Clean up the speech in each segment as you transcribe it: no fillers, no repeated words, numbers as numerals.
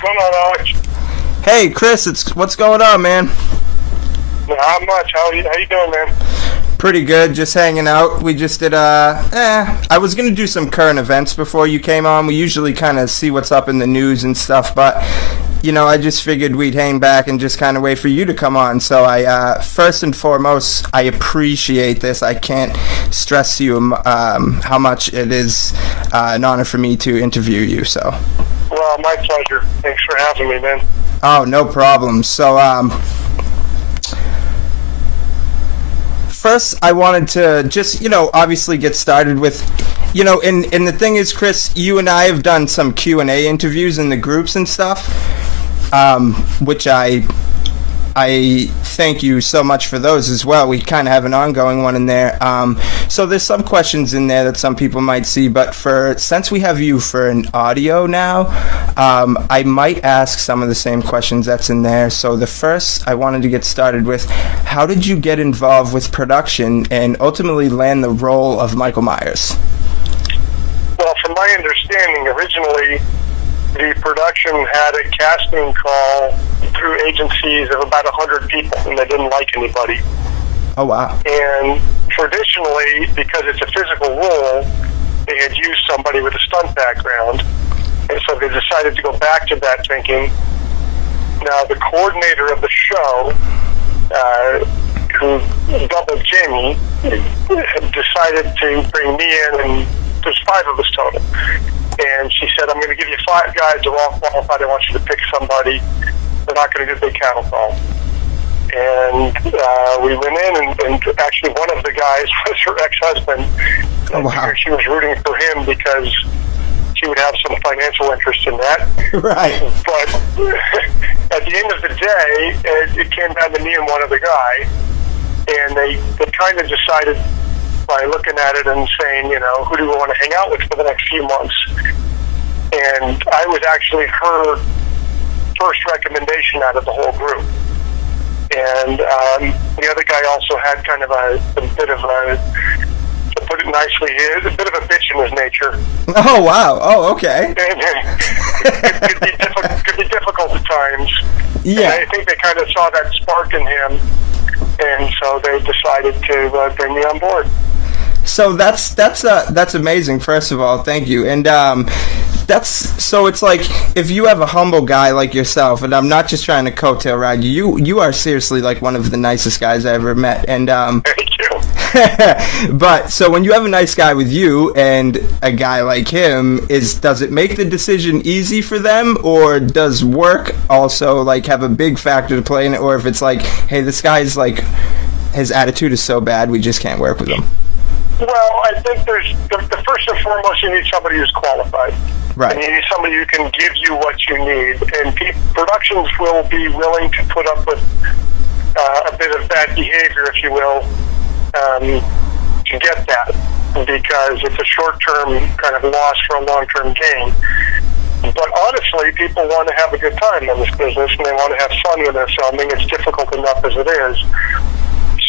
What's going on, Alex? Hey, Chris, what's going on, man? Not much. How you doing, man? Pretty good, just hanging out. We just did, I was going to do some current events before you came on. We usually kind of see what's up in the news and stuff, but, I just figured we'd hang back and just kind of wait for you to come on. So first and foremost, I appreciate this. I can't stress to you how much it is an honor for me to interview you, so. Well, my pleasure. Thanks for having me, man. Oh, no problem. So, first, I wanted to just, obviously get started with, and the thing is, Chris, you and I have done some Q&A interviews in the groups and stuff, which I thank you so much for those as well. We kind of have an ongoing one in there. So there's some questions in there that some people might see, but since we have you for an audio now, I might ask some of the same questions that's in there. So the first I wanted to get started with, how did you get involved with production and ultimately land the role of Michael Myers? Well, from my understanding, originally the production had a casting call through agencies of about 100 people, and they didn't like anybody. Oh, wow. And traditionally, because it's a physical role, they had used somebody with a stunt background, and so they decided to go back to that thinking. Now, the coordinator of the show, who doubled Jamie, had decided to bring me in, and there's 5 of us total. And she said, I'm going to give you 5 guys. They're all qualified. I want you to pick somebody. They're not going to do a big cattle call. And we went in, and actually one of the guys was her ex-husband. Oh, wow. She was rooting for him because she would have some financial interest in that. Right. But at the end of the day, it came down to me and one other guy. And they kind of decided by looking at it and saying, who do we want to hang out with for the next few months? And I was actually her first recommendation out of the whole group. And the other guy also had kind of a bit of a, to put it nicely, a bit of a bitch in his nature. Oh, wow. Oh, okay. It could be difficult at times. Yeah. And I think they kind of saw that spark in him, and so they decided to bring me on board. So that's amazing. First of all, thank you. And so it's like, if you have a humble guy like yourself, and I'm not just trying to coattail ride you are seriously like one of the nicest guys I ever met. And thank you. but so when you have a nice guy with you and a guy like him, does it make the decision easy for them, or does work also like have a big factor to play in it? Or if it's like, hey, this guy's like, his attitude is so bad, we just can't work with him. Well, I think there's the first and foremost, you need somebody who's qualified. Right. And you need somebody who can give you what you need. And productions will be willing to put up with a bit of bad behavior, if you will, to get that, because it's a short-term kind of loss for a long-term gain. But honestly, people want to have a good time in this business, and they want to have fun when they're filming. It's difficult enough as it is.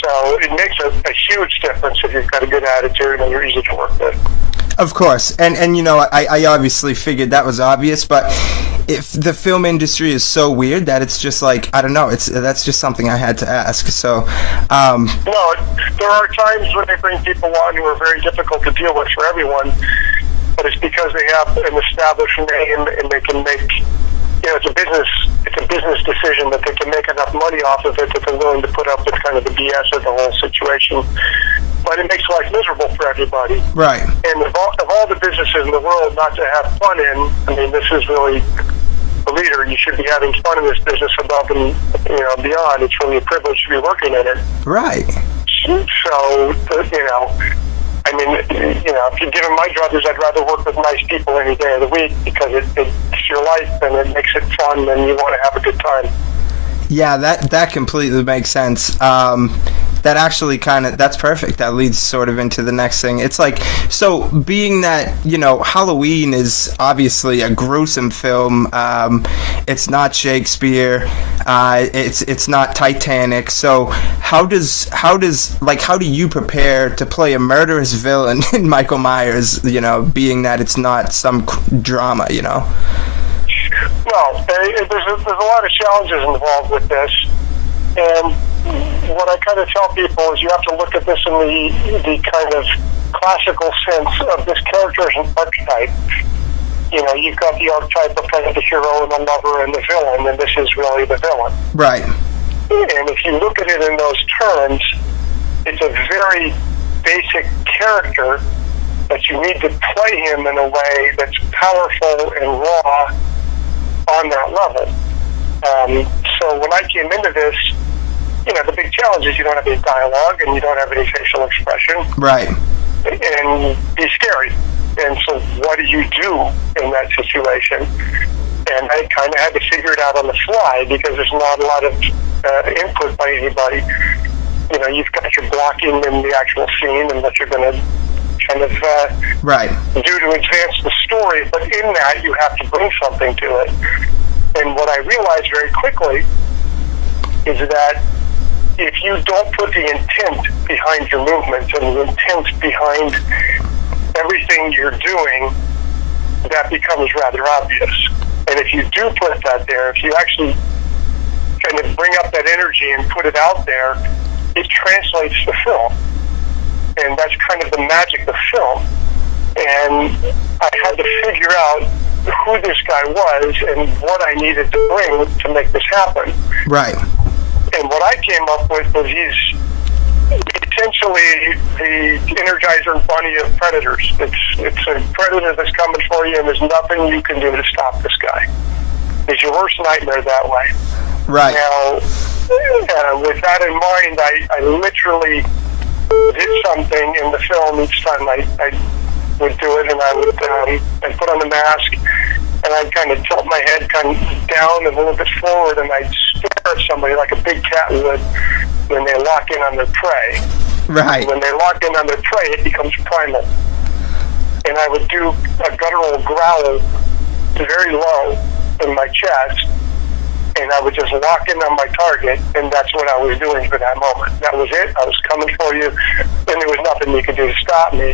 So it makes a huge difference if you've got a good attitude and you're easy to work with. Of course. And I obviously figured that was obvious, but if the film industry is so weird that it's just like, I don't know, that's just something I had to ask. So no, there are times when they bring people on who are very difficult to deal with for everyone, but it's because they have an established name and they can make, it's a business decision that they can make enough money off of it that they're willing to put up with kind of the BS of the whole situation. But it makes life miserable for everybody. Right. And of all the businesses in the world not to have fun in, I mean, this is really the leader. You should be having fun in this business above and beyond. It's really a privilege to be working in it. Right. So, I mean, if you're giving my druthers, I'd rather work with nice people any day of the week, because it's your life and it makes it fun and you want to have a good time. Yeah, that completely makes sense. That actually that's perfect. That leads sort of into the next thing. It's like, so being that, Halloween is obviously a gruesome film. It's not Shakespeare. It's not Titanic. So how do you prepare to play a murderous villain in Michael Myers, being that it's not some drama, No, there's a lot of challenges involved with this, and what I kind of tell people is you have to look at this in the kind of classical sense of this character as an archetype. You know, you've got the archetype of kind of the hero and the lover and the villain, and this is really the villain. Right. And if you look at it in those terms, it's a very basic character, but you need to play him in a way that's powerful and raw on that level. So when I came into this, you know, the big challenge is you don't have any dialogue and you don't have any facial expression. Right. And be scary. And so what do you do in that situation? And I kind of had to figure it out on the fly because there's not a lot of input by anybody. You know, you've got your blocking in the actual scene and what you're going to kind of do to advance the story, but in that you have to bring something to it. And what I realized very quickly is that if you don't put the intent behind your movements and the intent behind everything you're doing, that becomes rather obvious. And if you do put that there, if you actually kind of bring up that energy and put it out there, it translates to film. And that's kind of the magic of film. And I had to figure out who this guy was and what I needed to bring to make this happen. Right. And what I came up with was he's essentially the Energizer Bunny of predators. It's a predator that's coming for you, and there's nothing you can do to stop this guy. He's your worst nightmare that way. Right. Now, with that in mind, I literally did something in the film each time I would do it, and I would I'd put on the mask, and I'd kind of tilt my head kind of down and a little bit forward, and I'd stare at somebody like a big cat would when they lock in on their prey. Right. When they lock in on their prey, it becomes primal. And I would do a guttural growl very low in my chest, and I would just lock in on my target, and that's what I was doing for that moment. That was it. I was coming for you, and there was nothing you could do to stop me.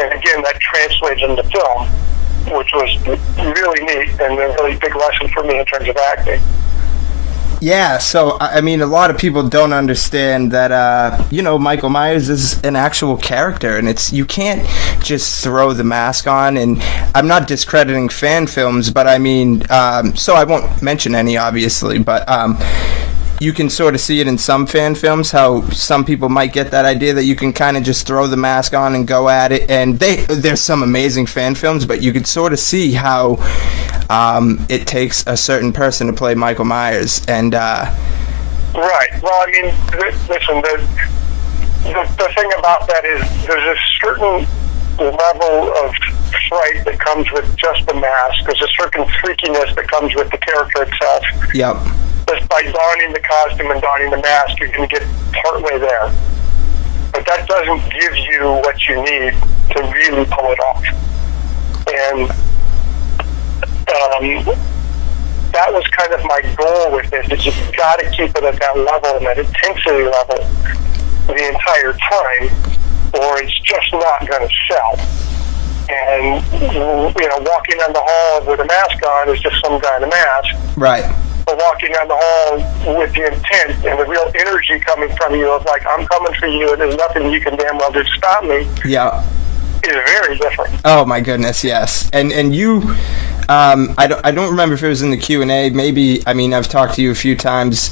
And again, that translates into film, which was really neat and a really big lesson for me in terms of acting. Yeah, so, I mean, a lot of people don't understand that, Michael Myers is an actual character, and you can't just throw the mask on, and I'm not discrediting fan films, but I mean, so I won't mention any, obviously, but you can sort of see it in some fan films, how some people might get that idea that you can kind of just throw the mask on and go at it, and there's some amazing fan films, but you could sort of see how it takes a certain person to play Michael Myers, and right. Well, I mean, listen, the thing about that is there's a certain level of fright that comes with just the mask. There's a certain freakiness that comes with the character itself. Yep. Just by donning the costume and donning the mask, you're going to get partway there. But that doesn't give you what you need to really pull it off. And that was kind of my goal with this, is you've got to keep it at that level, and that intensity level, the entire time, or it's just not going to sell. And, walking down the hall with a mask on is just some guy in a mask. Right. But walking down the hall with the intent and the real energy coming from you of like, I'm coming for you and there's nothing you can damn well do to stop me. Yeah. Is very different. Oh my goodness, yes. And you, I don't remember if it was in the Q&A. Maybe, I mean, I've talked to you a few times.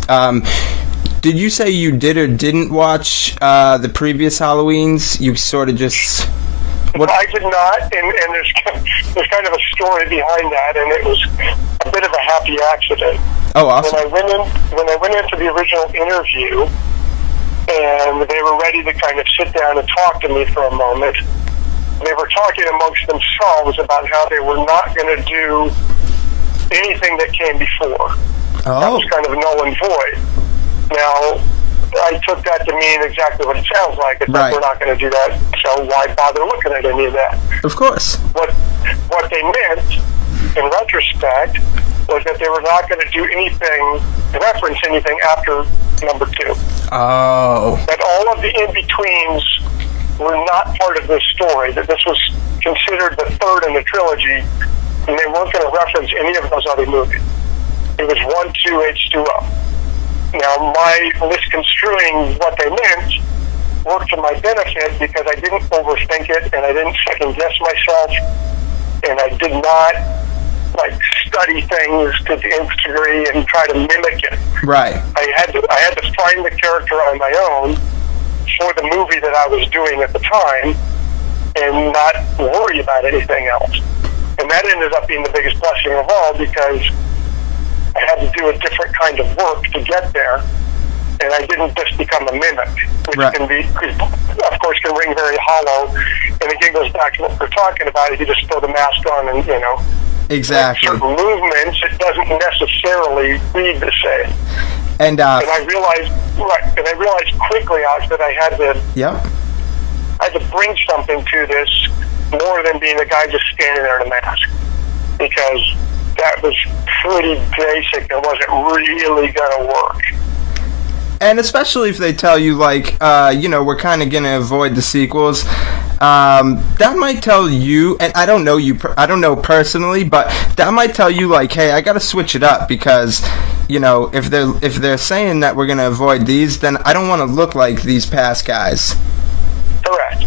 Did you say you did or didn't watch the previous Halloweens? You sort of just... What? I did not, and there's kind of a story behind that, and it was a bit of a happy accident. Oh, awesome. When I went into the original interview, and they were ready to kind of sit down and talk to me for a moment, they were talking amongst themselves about how they were not going to do anything that came before. Oh. That was kind of null and void. Now, I took that to mean exactly what it sounds like. It's right. like we're not going to do that, so why bother looking at any of that? Of course. What they meant, in retrospect, was that they were not going to do anything, reference anything after number 2. Oh. That all of the in-betweens were not part of this story, that this was considered the third in the trilogy, and they weren't going to reference any of those other movies. It was 1-2 H2O. Now, my misconstruing what they meant worked to my benefit because I didn't overthink it, and I didn't second guess myself, and I did not study things to the nth degree and try to mimic it. Right. I had to find the character on my own for the movie that I was doing at the time, and not worry about anything else. And that ended up being the biggest blessing of all, because I had to do a different kind of work to get there, and I didn't just become a mimic, which right. can be, of course, can ring very hollow. And again, goes back to what we're talking about. If you just throw the mask on and, exactly. certain movements, it doesn't necessarily read the same. And I realized quickly, Alex, that I had to bring something to this more than being a guy just standing there in a mask, because that was pretty basic and wasn't really going to work. And especially if they tell you, we're kind of going to avoid the sequels, that might tell you, and I don't know personally, but that might tell you, hey, I got to switch it up, because, if they're saying that we're going to avoid these, then I don't want to look like these past guys. Correct.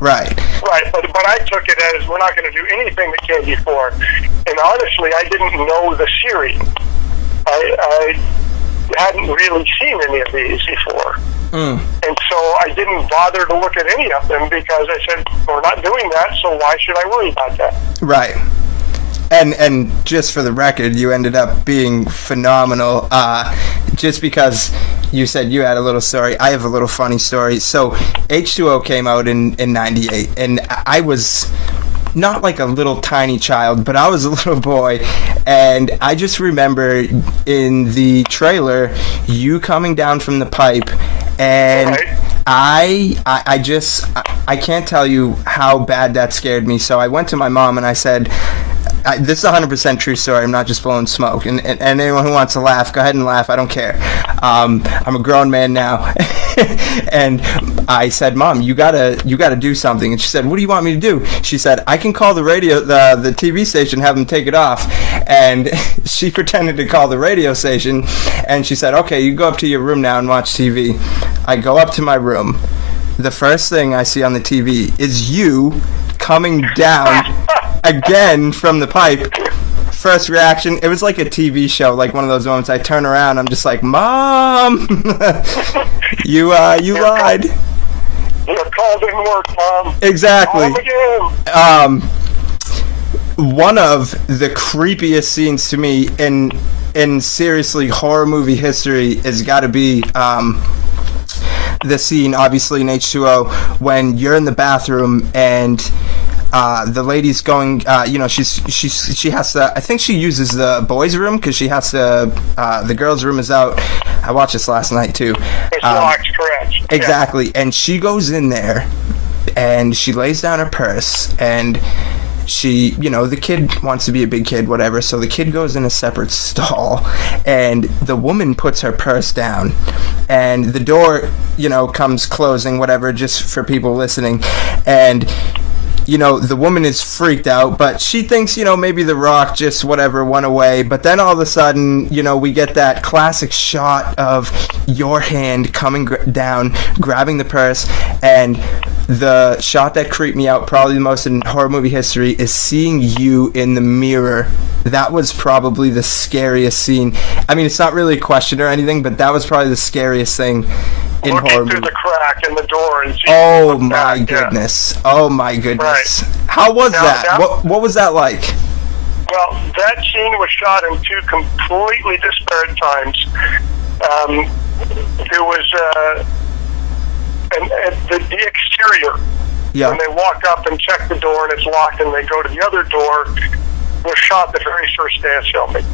Right. Right, but I took it as we're not going to do anything that came before. And honestly, I didn't know the series. I hadn't really seen any of these before. And so I didn't bother to look at any of them, because I said, we're not doing that, so why should I worry about that? Right. And just for the record, you ended up being phenomenal, just because you said you had a little story. I have a little funny story. So H2O came out in 98, and I was not like a little tiny child, but I was a little boy, and I just remember in the trailer you coming down from the pipe, and right. I can't tell you how bad that scared me. So I went to my mom and I said, this is a 100% true story. I'm not just blowing smoke. And anyone who wants to laugh, go ahead and laugh. I don't care. I'm a grown man now. And I said, Mom, you gotta do something. And she said, what do you want me to do? She said, I can call the radio, the TV station, have them take it off. And she pretended to call the radio station. And she said, okay, you go up to your room now and watch TV. I go up to my room. The first thing I see on the TV is you coming down again from the pipe. First reaction, it was like a TV show, like one of those moments I turn around, I'm just like, Mom, you lied. Your call didn't work, Mom. Exactly. Call again. One of the creepiest scenes to me in seriously horror movie history has got to be the scene, obviously in H2O, when you're in the bathroom and the lady's going, she has to, I think she uses the boys' room because she has to, the girls' room is out. I watched this last night too. It's locked, correct. Exactly. Yeah. And she goes in there and she lays down her purse, and she, the kid wants to be a big kid, whatever, so the kid goes in a separate stall, and the woman puts her purse down, and the door, comes closing, whatever, just for people listening, and the woman is freaked out, but she thinks, maybe the rock just whatever went away. But then all of a sudden, we get that classic shot of your hand coming down, grabbing the purse, and the shot that creeped me out probably the most in horror movie history is seeing you in the mirror. That was probably the scariest scene. I mean, it's not really a question or anything, but that was probably the scariest thing in looking horror through movie. the crack in the door and see. Oh my goodness! Yeah. Oh my goodness! Right. How was that? What was that like? Well, that scene was shot in two completely disparate times. There was the exterior. Yeah. When they walk up and check the door and it's locked and they go to the other door, was shot the very first day of filming.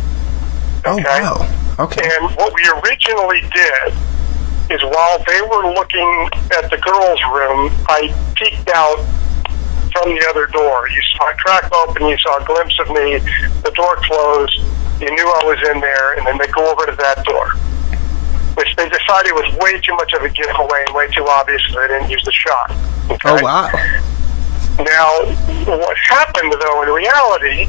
Okay? Oh, wow. Okay. And what we originally did is while they were looking at the girls' room, I peeked out from the other door. You saw a crack open, you saw a glimpse of me, the door closed, you knew I was in there, and then they go over to that door, which they decided was way too much of a giveaway and way too obvious, so they didn't use the shot. Okay? Oh, wow. Now, what happened, though, in reality,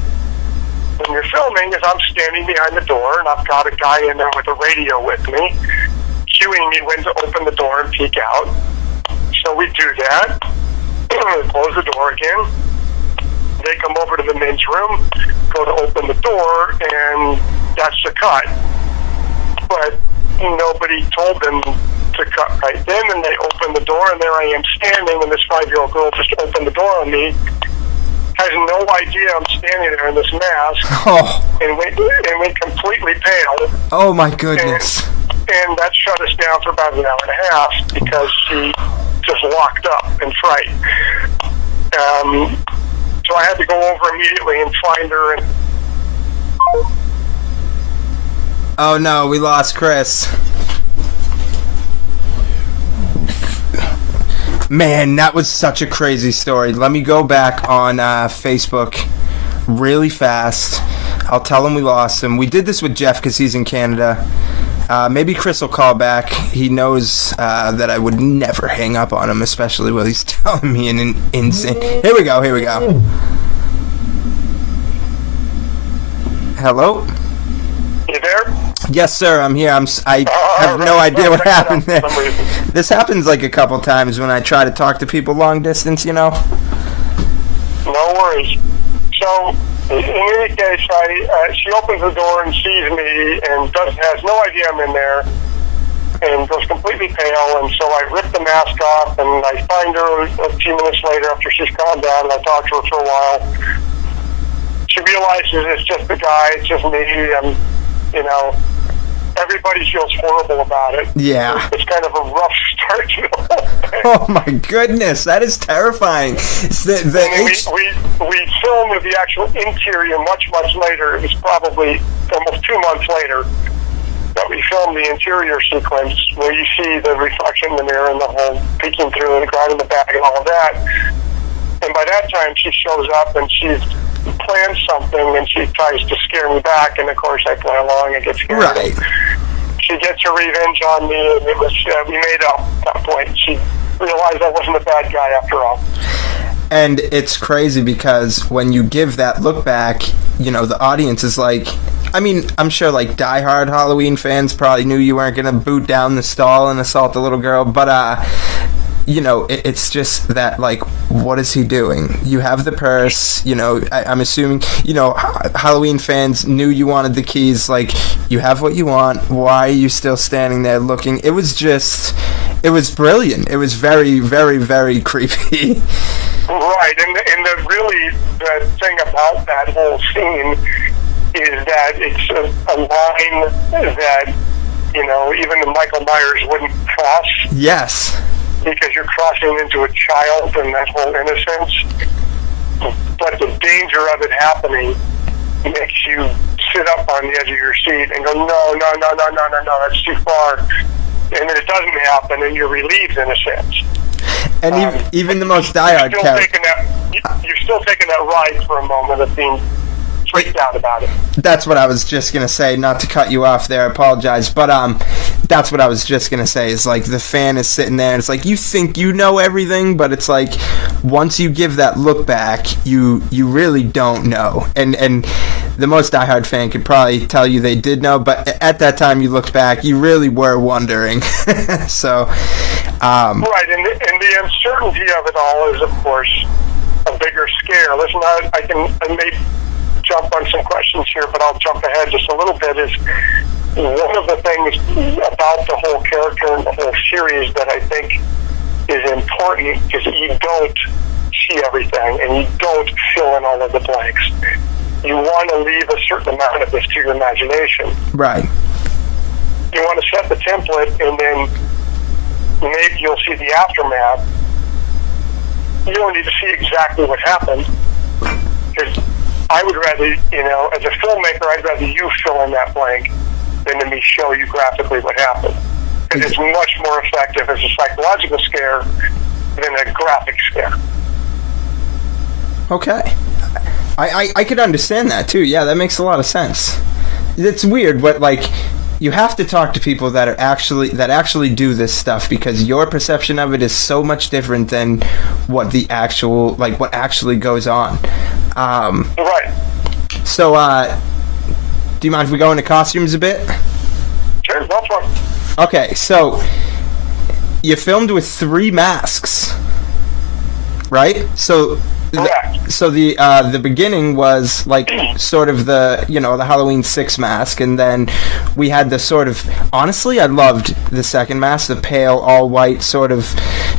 when you're filming is I'm standing behind the door, and I've got a guy in there with a radio with me, cueing me when to open the door and peek out. So we do that. Close the door again. They come over to the men's room, go to open the door, and that's the cut. But nobody told them to cut right then, and they open the door, and there I am standing, and this 5-year-old girl just opened the door on me, has no idea I'm standing there in this mask, and went completely pale. Oh, my goodness. And that shut us down for about an hour and a half because she just locked up in fright. So I had to go over immediately and find her. And oh no, we lost Chris. Man, that was such a crazy story. Let me go back on Facebook really fast. I'll tell him we lost him. We did this with Jeff because he's in Canada. Maybe Chris will call back. He knows that I would never hang up on him, especially while he's telling me an insane... Here we go. Hello? you there? Yes, sir, I'm here. I have no idea what happened there. This happens like a couple times when I try to talk to people long distance, you know? No worries. So, in any case, she opens the door and sees me and has no idea I'm in there and goes completely pale, and so I rip the mask off and I find her a few minutes later after she's calmed down, and I talk to her for a while. She realizes it's just the guy, it's just me, and, you know, everybody feels horrible about it. Yeah. It's kind of a rough start to the whole thing. Oh my goodness, that is terrifying. We filmed the actual interior much later. It was probably almost 2 months later that we filmed the interior sequence where you see the reflection in the mirror and the whole peeking through and grabbing the bag and all of that. And by that time, she shows up and she's planned something and she tries to scare me back, and of course I play along and get scared. Right. She gets her revenge on me, and it was we made up at that point. She realized I wasn't a bad guy after all. And it's crazy because when you give that look back, you know, the audience is like, I mean, I'm sure like diehard Halloween fans probably knew you weren't going to boot down the stall and assault the little girl, but you know, it's just that, like, what is he doing? You have the purse, you know, I'm assuming, you know, Halloween fans knew you wanted the keys, like, you have what you want, why are you still standing there looking? It was brilliant. It was very, very, very creepy. Right, and the thing about that whole scene is that it's a line that, you know, even the Michael Myers wouldn't cross. Yes. Because you're crossing into a child and that whole innocence. But the danger of it happening makes you sit up on the edge of your seat and go, no, that's too far. And then it doesn't happen, and you're relieved in a sense. And even the most diehard character. You're still taking that ride for a moment of being freaked out about it. That's what I was just gonna say. Not to cut you off there, I apologize, but that's what I was just gonna say. Is like the fan is sitting there, and it's like you think you know everything, but it's like once you give that look back, you really don't know. And the most diehard fan could probably tell you they did know, but at that time you looked back, you really were wondering. So, right, and the uncertainty of it all is, of course, a bigger scare. Listen, I may jump on some questions here, but I'll jump ahead just a little bit. Is one of the things about the whole character and the whole series that I think is important is that you don't see everything and you don't fill in all of the blanks. You want to leave a certain amount of this to your imagination. Right. You want to set the template, and then maybe you'll see the aftermath. You don't need to see exactly what happened, because I would rather, you know, as a filmmaker, I'd rather you fill in that blank than to me show you graphically what happened. Because it's much more effective as a psychological scare than a graphic scare. Okay. I could understand that, too. Yeah, that makes a lot of sense. It's weird, but, like, you have to talk to people that actually do this stuff, because your perception of it is so much different than what actually goes on. Right. So, do you mind if we go into costumes a bit? Sure, go for it. Okay, so you filmed with 3 masks, right? So, the beginning was like sort of the the Halloween 6 mask, and then we had the sort of, honestly, I loved the second mask, the pale all white sort of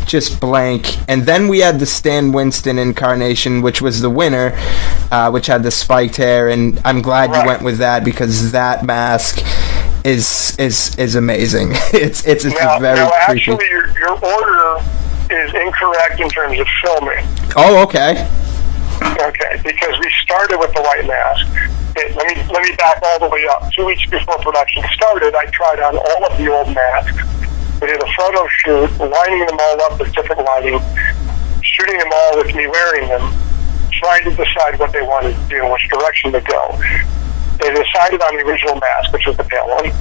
just blank, and then we had the Stan Winston incarnation, which was the winner, which had the spiked hair, and I'm glad you went with that because that mask is amazing. It's very creepy. Actually, your order is incorrect in terms of filming. Oh, okay. Okay, because we started with the white mask. Let me back all the way up. 2 weeks before production started, I tried on all of the old masks. We did a photo shoot, lining them all up with different lighting, shooting them all with me wearing them, trying to decide what they wanted to do and which direction to go. They decided on the original mask, which was the pale one.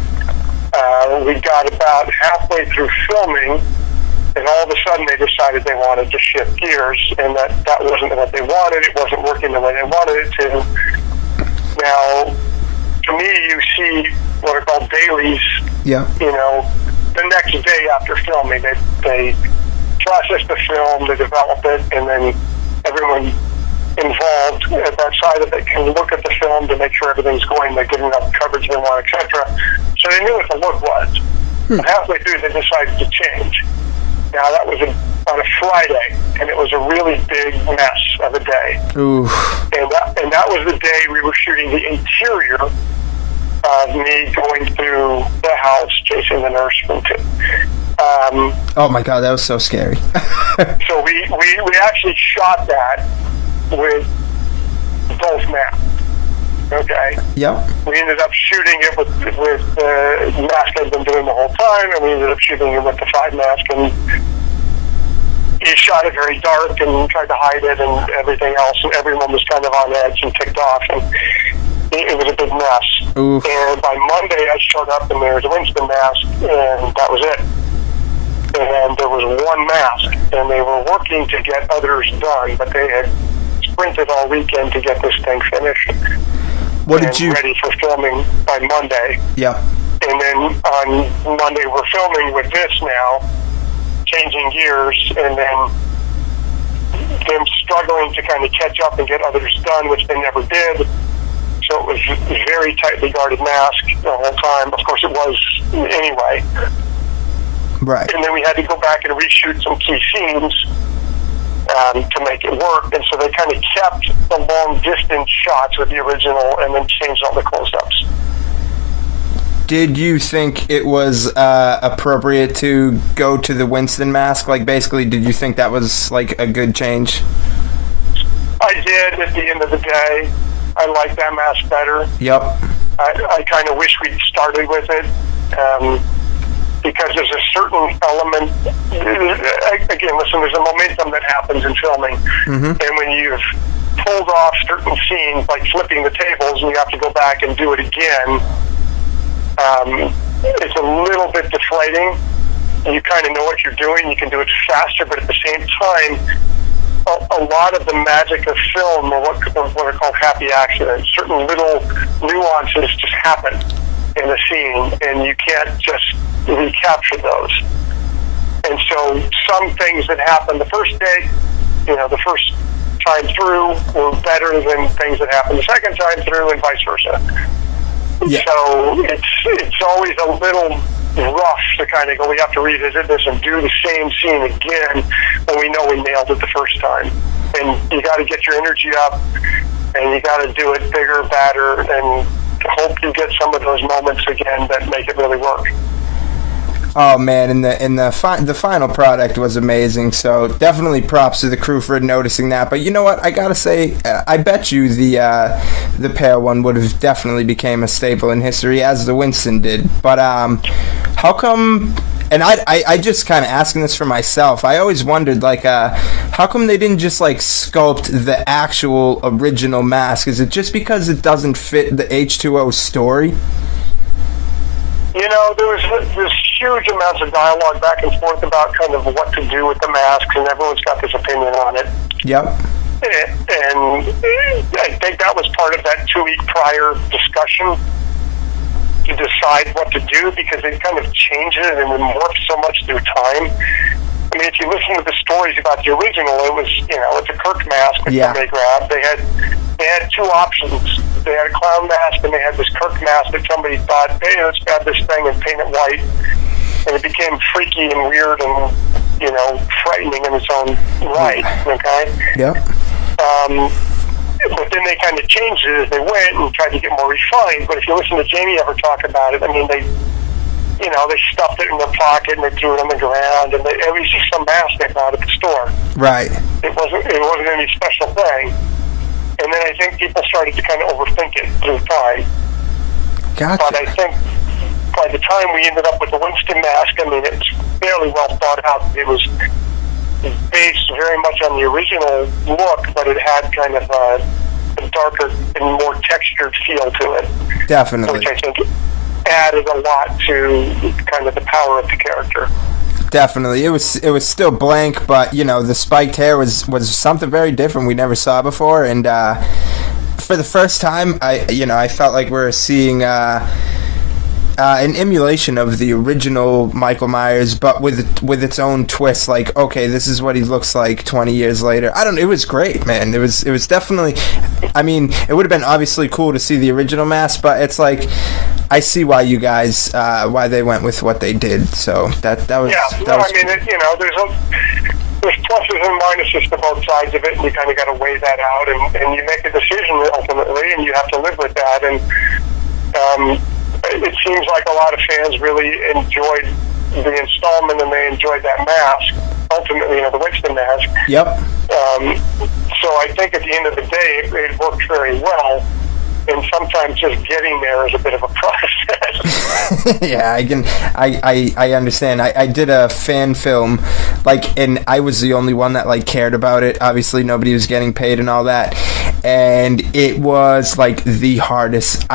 We got about halfway through filming, and all of a sudden they decided they wanted to shift gears, and that wasn't what they wanted. It wasn't working the way they wanted it to. Now, to me, you see what are called dailies. Yeah. The next day after filming, they process the film, they develop it, and then everyone involved at that side of it can look at the film to make sure everything's going, they're giving up coverage they want, etc. So they knew what the look was. But halfway through, they decided to change. Now, that was on a Friday, and it was a really big mess of a day. Ooh. And that was the day we were shooting the interior of me going through the house, chasing the nurse from 2. Oh my God, that was so scary. So we actually shot that with both masks. Okay. Yep. We ended up shooting it with the mask I'd been doing the whole time, and we ended up shooting it with the 5 mask, and he shot it very dark and tried to hide it and everything else, and everyone was kind of on edge and ticked off, and it was a big mess. Oof. And by Monday, I showed up, and there was a Winston mask, and that was it. And there was 1 mask, and they were working to get others done, but they had sprinted all weekend to get this thing finished. Ready for filming by Monday. Yeah. And then on Monday, we're filming with this now, changing gears, and then them struggling to kind of catch up and get others done, which they never did. So it was a very tightly guarded mask the whole time. Of course, it was anyway. Right. And then we had to go back and reshoot some key scenes to make it work. And so they kind of kept the long-distance shots with the original and then changed all the close-ups. Did you think it was appropriate to go to the Winston mask? Like, basically, did you think that was, like, a good change? I did at the end of the day. I like that mask better. Yep. I kind of wish we'd started with it because there's a certain element. Again, listen, there's a momentum that happens in filming. Mm-hmm. And when you've pulled off certain scenes, like flipping the tables, and you have to go back and do it again, it's a little bit deflating. You kind of know what you're doing. You can do it faster, but at the same time, a lot of the magic of film are what are called happy accidents. Certain little nuances just happen in the scene, and you can't just recapture those. And so some things that happened the first day, the first time through, were better than things that happened the second time through, and vice versa. Yeah. So it's always a little rough to kind of go, we have to revisit this and do the same scene again when we know we nailed it the first time. And you got to get your energy up, and you got to do it bigger, badder, and hope you get some of those moments again that make it really work. Oh man, the final product was amazing. So definitely props to the crew for noticing that. But you know what? I gotta say, I bet you the pale one would have definitely became a staple in history, as the Winston did. But how come? And I just kind of asking this for myself. I always wondered, like, how come they didn't just like sculpt the actual original mask? Is it just because it doesn't fit the H20 story? There's huge amounts of dialogue back and forth about kind of what to do with the masks, and everyone's got this opinion on it. Yep. And I think that was part of that 2-week prior discussion to decide what to do, because it kind of changes and it morphs so much through time. I mean, if you listen to the stories about the original, it was, it's a Kirk mask that somebody grabbed. They had two options. They had a clown mask and they had this Kirk mask that somebody thought, hey, let's grab this thing and paint it white. And it became freaky and weird and, frightening in its own right, okay? Yep. But then they kind of changed it as they went and tried to get more refined. But if you listen to Jamie ever talk about it, I mean, they stuffed it in their pocket and they threw it on the ground, and it was just some mask they bought at the store. Right. It wasn't any special thing. And then I think people started to kind of overthink it through time. Gotcha. But I think by the time we ended up with the Winston mask, I mean, it was fairly well thought out. It was based very much on the original look, but it had kind of a darker and more textured feel to it. Definitely. Which I think added a lot to kind of the power of the character. Definitely. It was still blank, but, the spiked hair was something very different we never saw before. And for the first time, I felt like we were seeing an emulation of the original Michael Myers, but with its own twist. Like, okay, this is what he looks like 20 years later. It was great, man. It was definitely. I mean, it would have been obviously cool to see the original mask, but it's like, I see why you guys why they went with what they did. So that was. Yeah. That was I mean, there's pluses and minuses to both sides of it, and you kind of got to weigh that out, and you make a decision ultimately, and you have to live with that. And it seems like a lot of fans really enjoyed the installment, and they enjoyed that mask. Ultimately, the Winston mask. Yep. So I think at the end of the day, it worked very well. And sometimes just getting there is a bit of a process. Yeah, I understand. I did a fan film, and I was the only one that cared about it. Obviously, nobody was getting paid and all that, and it was the hardest.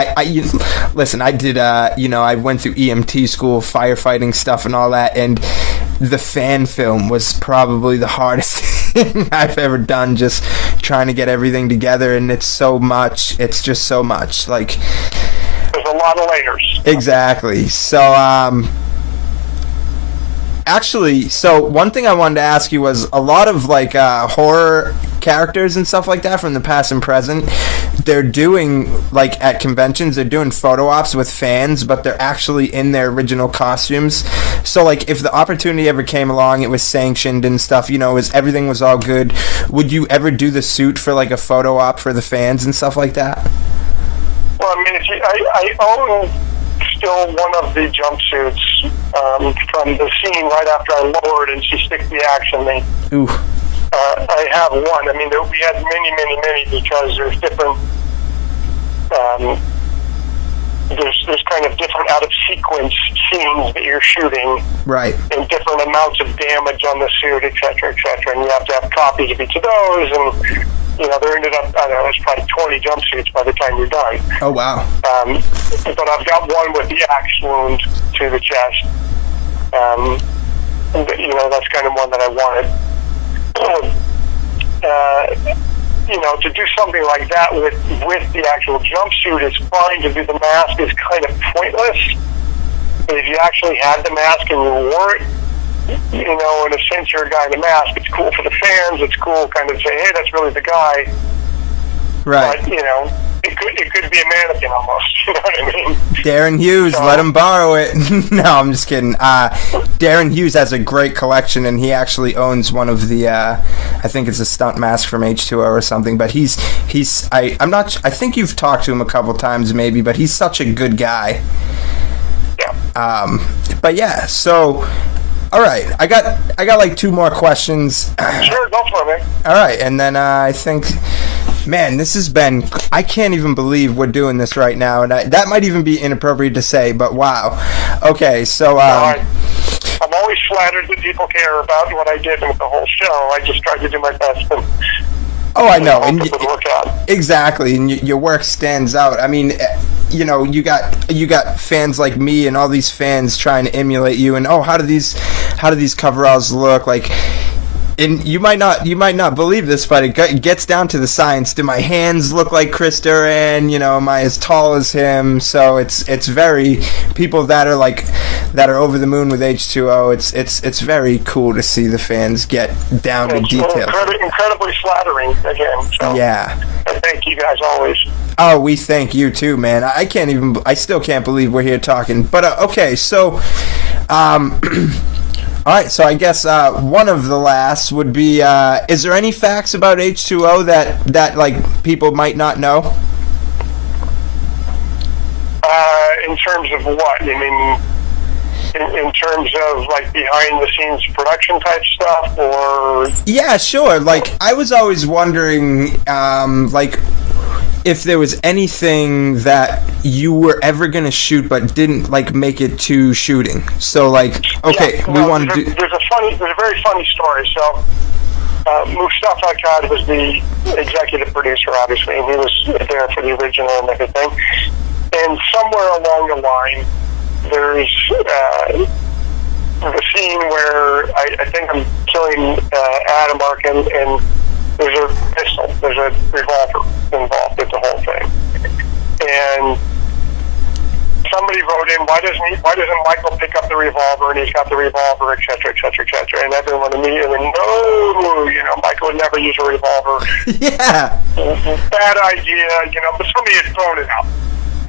Listen. I did. I went through EMT school, firefighting stuff, and all that, and the fan film was probably the hardest thing I've ever done. Just trying to get everything together, and it's so much. It's just so much. There's a lot of layers. Exactly. So, actually, one thing I wanted to ask you was a lot of horror characters and stuff like that from the past and present, they're doing at conventions, they're doing photo ops with fans, but they're actually in their original costumes. So if the opportunity ever came along, it was sanctioned and stuff, everything was all good, would you ever do the suit for a photo op for the fans and stuff like that? Well, I mean, I own still one of the jumpsuits from the scene right after I lowered and she sticked the axe in me. Ooh. I have one. I mean, we had many because there's different. There's kind of different out of sequence scenes that you're shooting, right? And different amounts of damage on the suit, et cetera, and you have to have copies of each of those. And there ended up, I don't know, there's probably 20 jumpsuits by the time you're done. Oh wow! But I've got one with the axe wound to the chest. That's kind of one that I wanted. To do something like that with the actual jumpsuit is fine. To do the mask is kind of pointless. But if you actually had the mask and you wore it, in a sense you're a guy in a mask. It's cool for the fans. It's cool kind of say, hey, that's really the guy. Right. But, it could be a mannequin almost. You know what I mean? Darren Hughes, let him borrow it. No, I'm just kidding. Darren Hughes has a great collection, and he actually owns one of the. I think it's a stunt mask from H20 or something. But I'm not. I think you've talked to him a couple times, maybe. But he's such a good guy. Yeah. But yeah. So, all right. I got 2 more questions. Sure, go for it, man. All right, and then I think. Man, this has been... I can't even believe we're doing this right now, and that might even be inappropriate to say, but wow. Okay, so... I'm always flattered that people care about what I did with the whole show. I just tried to do my best. Oh, I know. And it would work out. Exactly, and your work stands out. I mean, you got fans like me and all these fans trying to emulate you, and how do these coveralls look? and you might not believe this, but it gets down to the science. Do my hands look like Chris Durand? You know, am I as tall as him? So it's very, people that are over the moon with H2O. It's very cool to see the fans get down to details. Incredibly flattering again. So yeah. And thank you guys always. Oh, we thank you too, man. I still can't believe we're here talking. But okay, so all right, so I guess one of the last would be, is there any facts about H2O that like people might not know? In terms of what? You mean in terms of like behind the scenes production type stuff, or? Yeah, sure. Like I was always wondering, like, if there was anything that you were ever going to shoot but didn't like make it to shooting. So like, okay, we want to do... There's a very funny story. So Mustafa Akkad was the executive producer, obviously, and he was there for the original and everything. And somewhere along the line, there's the scene where I think I'm killing Adam Arkin, and there's a pistol, there's a revolver involved with the whole thing. And somebody wrote in, why doesn't Michael pick up the revolver, and he's got the revolver, et cetera, et cetera, et cetera. And everyone immediately, no, Michael would never use a revolver. Yeah. Bad idea, but somebody had thrown it out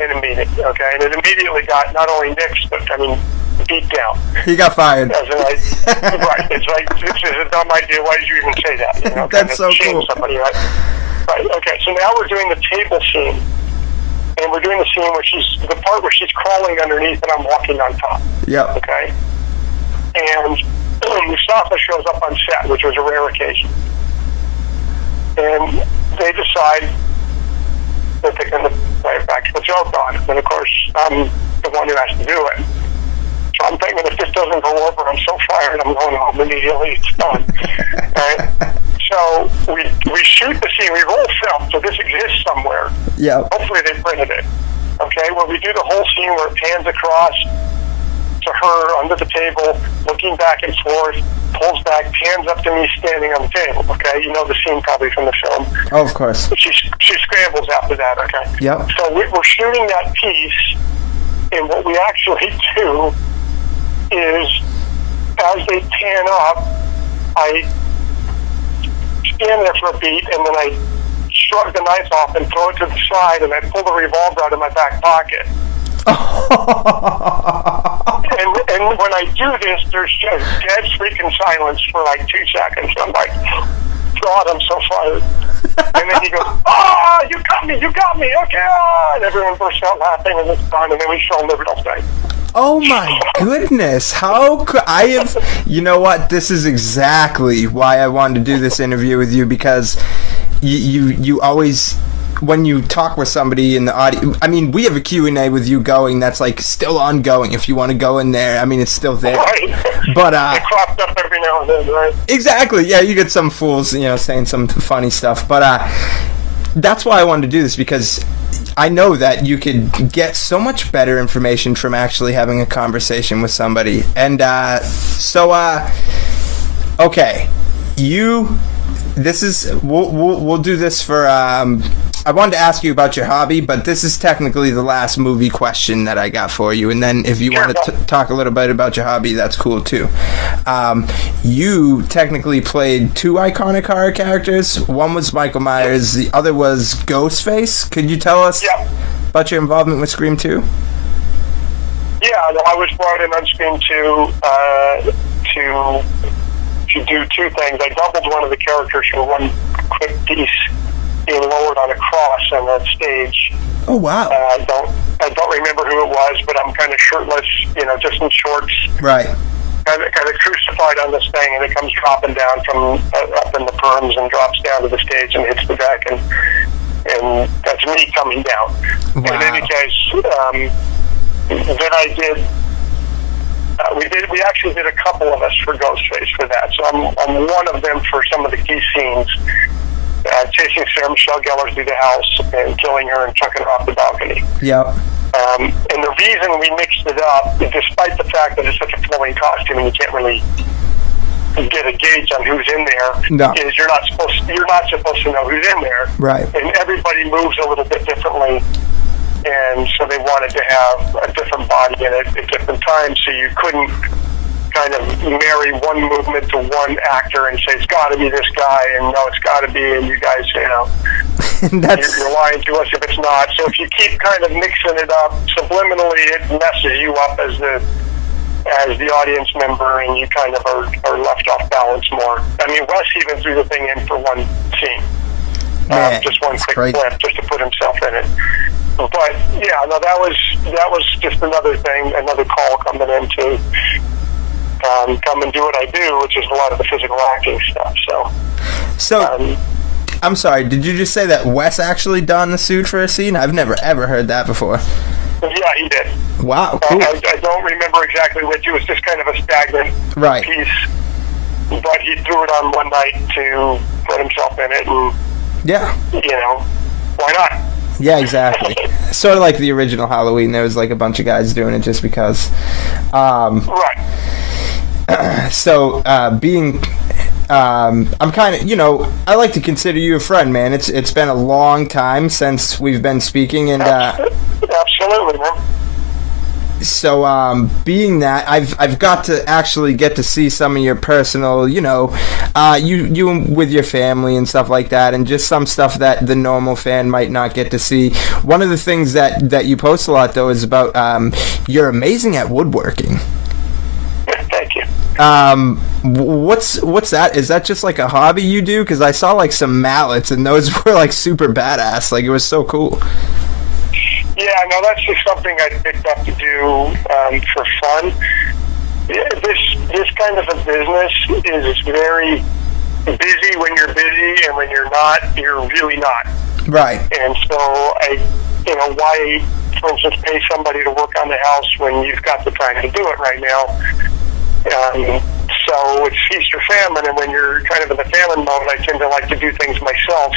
in a meeting, okay? And it immediately got not only nixed, but, beat down. He got fired. As in, right. It's like, this is a dumb idea. Why did you even say that? That's so cool. Somebody, right? Right. Okay. So now we're doing the table scene, and we're doing the scene where the part where she's crawling underneath and I'm walking on top. Yeah. Okay. And Mustafa shows up on set, which was a rare occasion, and they decide that they're going to play a practical joke on it. And of course, I'm the one who has to do it. So I'm thinking if this doesn't go over, I'm so fired, I'm going home immediately. It's done. Right? So we shoot the scene. We roll film, so this exists somewhere. Yeah. Hopefully they printed it. Okay, where we do the whole scene where it pans across to her under the table, looking back and forth, pulls back, pans up to me standing on the table. Okay, you know the scene probably from the film. Oh, of course. She scrambles after that. Okay. Yep. So we're shooting that piece, and what we actually do is, as they pan up, I stand there for a beat, and then I shrug the knife off and throw it to the side, and I pull the revolver out of my back pocket. and when I do this, there's just dead freaking silence for like 2 seconds. I'm like, God, I'm so fired. And then he goes, you got me, okay, and everyone bursts out laughing, and it's done, and then we film the real thing. Oh my goodness, how could I have, you know what, this is exactly why I wanted to do this interview with you, because you always, when you talk with somebody in the audio, I mean, we have a Q&A with you going that's like still ongoing. If you want to go in there, I mean, it's still there. Right. But it crops up every now and then, right? Exactly. Yeah, you get some fools, saying some funny stuff. But that's why I wanted to do this, because I know that you could get so much better information from actually having a conversation with somebody. And okay, we'll do this for I wanted to ask you about your hobby, but this is technically the last movie question that I got for you. And then if you want to talk a little bit about your hobby, that's cool too. You technically played 2 iconic horror characters. One was Michael Myers, the other was Ghostface. Could you tell us about your involvement with Scream 2? Yeah, I was brought in on Scream 2 to do 2 things. I doubled one of the characters for one quick piece, being lowered on a cross on that stage. Oh wow! I don't remember who it was, but I'm kind of shirtless, just in shorts. Right. Kind of crucified on this thing, and it comes dropping down from up in the perms and drops down to the stage and hits the deck, and that's me coming down. Wow. In any case, then I did. We actually did a couple of us for Ghostface for that. So I'm one of them for some of the key scenes, chasing Sarah Michelle Gellar through the house and killing her and chucking her off the balcony. Yep. And the reason we mixed it up, despite the fact that it's such a flowing costume and you can't really get a gauge on who's in there. No. Is you're not supposed to know who's in there. Right. And everybody moves a little bit differently, and so they wanted to have a different body in it at different times, so you couldn't kind of marry one movement to one actor and say it's got to be this guy, and no, it's got to be, and you guys, you're lying to us if it's not. So if you keep kind of mixing it up subliminally, it messes you up as the audience member, and you kind of are left off balance more. I mean, Wes even threw the thing in for one scene, just one quick clip, just to put himself in it. But yeah, no, that was just another thing, another call coming in to come and do what I do, which is a lot of the physical acting stuff. So I'm sorry, did you just say that Wes actually donned the suit for a scene? I've never ever heard that before. Yeah, he did. Wow, cool. I don't remember exactly which. It was just kind of a stagnant piece, but he threw it on one night to put himself in it, and why not? Yeah, exactly. Sort of like the original Halloween. There was like a bunch of guys doing it just because. Right. So, I'm kind of, I like to consider you a friend, man. It's been a long time since we've been speaking, and absolutely, man. So, being that I've got to actually get to see some of your personal, you with your family and stuff like that, and just some stuff that the normal fan might not get to see. One of the things that you post a lot, though, is about you're amazing at woodworking. Thank you. What's that? Is that just like a hobby you do? Because I saw like some mallets, and those were like super badass. Like, it was so cool. Yeah, no, that's just something I picked up to do for fun. This kind of a business is very busy when you're busy, and when you're not, you're really not. Right. And so why, for instance, pay somebody to work on the house when you've got the time to do it right now? So it's feast or famine, and when you're kind of in the famine mode, I tend to like to do things myself.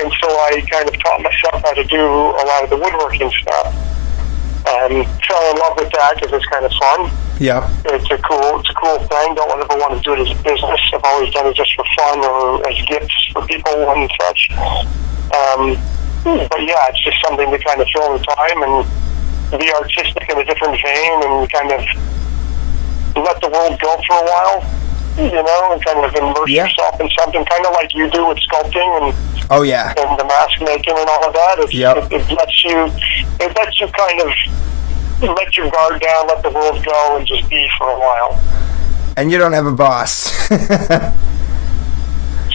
And so I kind of taught myself how to do a lot of the woodworking stuff. Fell in love with that because it's kind of fun. Yeah. It's a cool thing. Don't ever want to do it as a business. I've always done it just for fun or as gifts for people and such. But yeah, it's just something to kind of fill the time and be artistic in a different vein and kind of let the world go for a while, and kind of immerse yourself in something, kind of like you do with sculpting and and the mask making and all of that. It lets you kind of let your guard down, let the world go, and just be for a while. And you don't have a boss. Say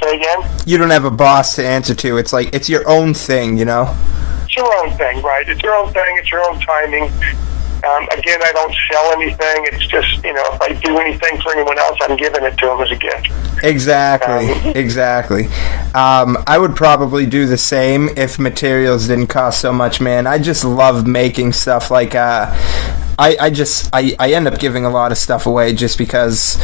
again? You don't have a boss to answer to. It's like, it's your own thing, It's your own thing, right? It's your own thing. It's your own timing. Again, I don't sell anything. It's just, if I do anything for anyone else, I'm giving it to them as a gift. Exactly. I would probably do the same if materials didn't cost so much, man. I just love making stuff like, I end up giving a lot of stuff away just because,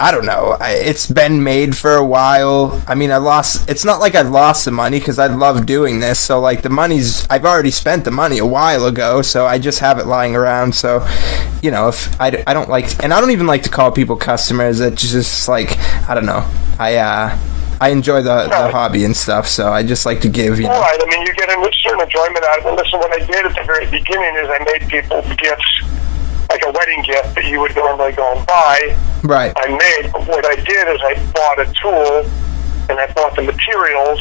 I don't know, it's been made for a while. I mean, it's not like I lost the money because I love doing this, so like I've already spent the money a while ago, so I just have it lying around. So, if I don't like, and I don't even like to call people customers. It's just like, I don't know, I enjoy the hobby and stuff, so I just like to give, All right, I mean, you get a certain enjoyment out of it. Listen, what I did at the very beginning is I made people gifts, like a wedding gift that you would normally go and buy. Right. What I did is I bought a tool, and I bought the materials,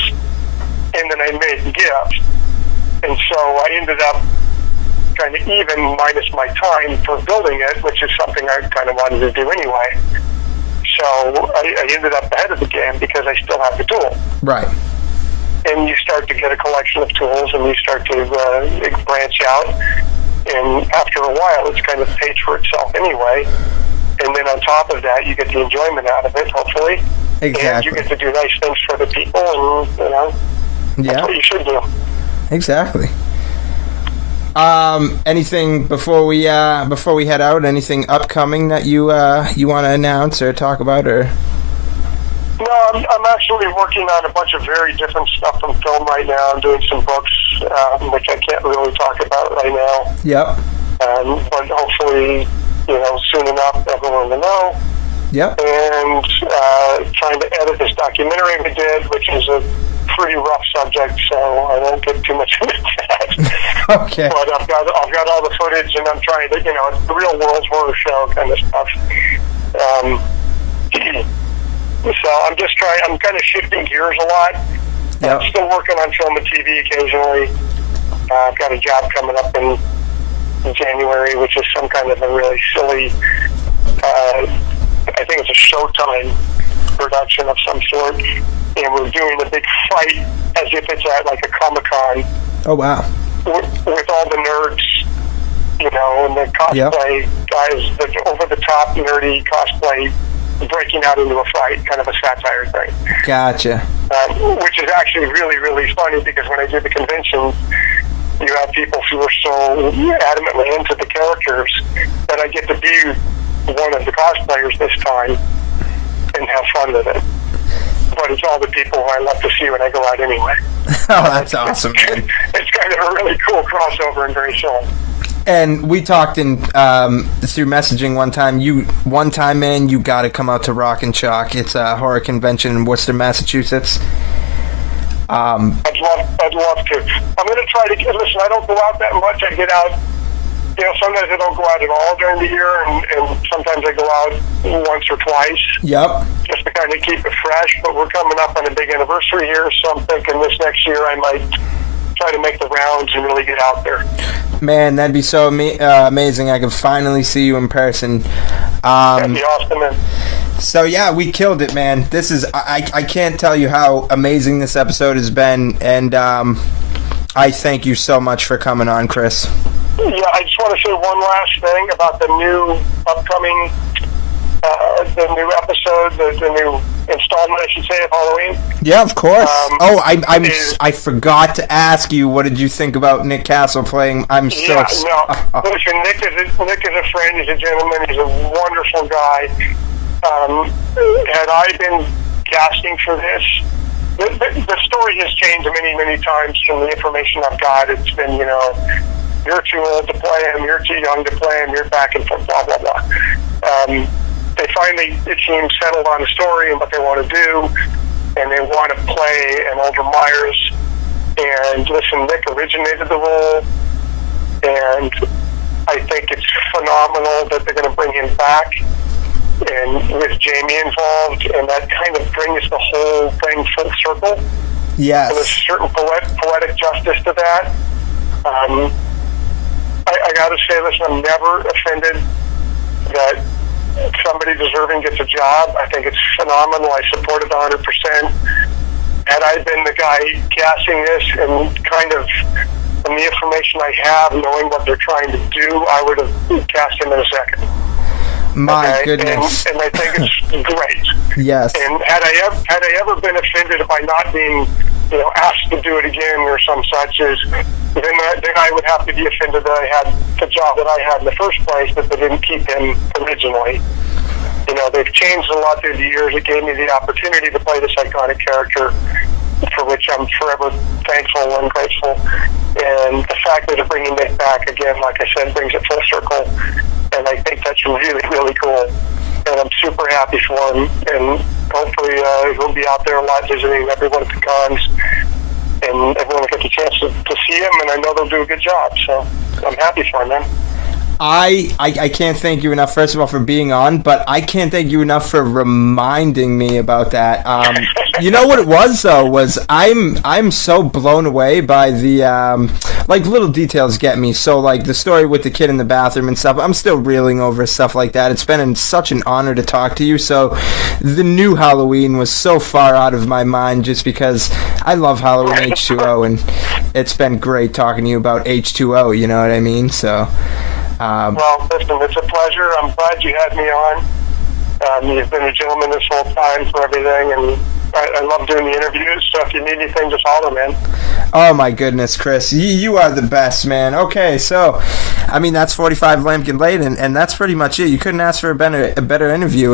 and then I made the gift. And so I ended up kind of even minus my time for building it, which is something I kind of wanted to do anyway. So I ended up ahead of the game because I still have the tool. Right. And you start to get a collection of tools, and you start to branch out. And after a while, it's kind of paid for itself anyway. And then on top of that, you get the enjoyment out of it, hopefully. Exactly. And you get to do nice things for the people, and, that's what you should do. Exactly. Anything before we head out? Anything upcoming that you want to announce or talk about, or? No, I'm actually working on a bunch of very different stuff from film right now. I'm doing some books, which I can't really talk about right now. Yep. But hopefully, soon enough, everyone will know. Yep. and trying to edit this documentary we did, which is a pretty rough subject, so I won't get too much into that. Okay. But I've got all the footage, and I'm trying to, it's the real world horror show kind of stuff. So I'm kind of shifting gears a lot. Yep. I'm still working on film and TV occasionally. I've got a job coming up in January, which is some kind of a really silly, I think it's a Showtime production of some sort, and we're doing a big fight as if it's at like a Comic-Con. Oh, wow. With all the nerds, and the cosplay guys, the over-the-top nerdy cosplay breaking out into a fight, kind of a satire thing. Gotcha. Which is actually really, really funny, because when I do the conventions, you have people who are so adamantly into the characters that I get to be one of the cosplayers this time and have fun with it. But it's all the people who I love to see when I go out anyway. Oh, that's awesome, man. It's kind of a really cool crossover and very silly. And we talked in through messaging one time, man, you got to come out to Rock and Chalk. It's a horror convention in Worcester, Massachusetts. I'd love to. I'm going to try to listen. I don't go out that much. I get out. Sometimes I don't go out at all during the year, and sometimes I go out once or twice. Yep. Just to kind of keep it fresh. But we're coming up on a big anniversary here, so I'm thinking this next year I might try to make the rounds and really get out there. Man, that'd be so amazing. I could finally see you in person. That'd be awesome, man. So yeah, we killed it, man. This is I can't tell you how amazing this episode has been, and I thank you so much for coming on, Chris. Yeah, I just want to say one last thing about the new upcoming, the new episode, the new installment, I should say, of Halloween. Yeah, of course. I forgot to ask you, what did you think about Nick Castle playing? Listen, Nick is a friend. He's a gentleman. He's a wonderful guy. Had I been casting for this, the story has changed many, many times from the information I've got. It's been, you're too old to play him, you're too young to play him, you're back and forth, blah, blah, blah. They finally, it seems, settled on the story and what they want to do, and they want to play an older Myers. And listen, Nick originated the role, and I think it's phenomenal that they're going to bring him back, and with Jamie involved, and that kind of brings the whole thing full circle. Yes. And there's a certain poetic justice to that. I got to say, listen, I'm never offended that somebody deserving gets a job. I think it's phenomenal. I support it 100%. Had I been the guy casting this and kind of, from the information I have, knowing what they're trying to do, I would have cast him in a second. My goodness. And I think it's great. Yes. And had I ever been offended by not being, asked to do it again or some such, then I would have to be offended that I had the job that I had in the first place, that they didn't keep him originally. They've changed a lot through the years. It gave me the opportunity to play this iconic character, for which I'm forever thankful and grateful. And the fact that they're bringing Nick back again, like I said, brings it full circle. And I think that's really, really cool. And I'm super happy for him. And hopefully he'll be out there a lot visiting everyone at the cons. And everyone will get the chance to see him. And I know they'll do a good job. So I'm happy for him, man. I can't thank you enough, first of all, for being on, but I can't thank you enough for reminding me about that. You know what it was, though, was I'm so blown away by the little details get me. So like the story with the kid in the bathroom and stuff, I'm still reeling over stuff like that. It's been such an honor to talk to you. So the new Halloween was so far out of my mind, just because I love Halloween H20, and it's been great talking to you about H20. You know what I mean? So. Well, listen, it's a pleasure. I'm glad you had me on. You've been a gentleman this whole time for everything, and I love doing the interviews, so if you need anything, just holler, man. Oh, my goodness, Chris. You are the best, man. Okay, so, that's 45 Lampkin Late, and that's pretty much it. You couldn't ask for a better interview.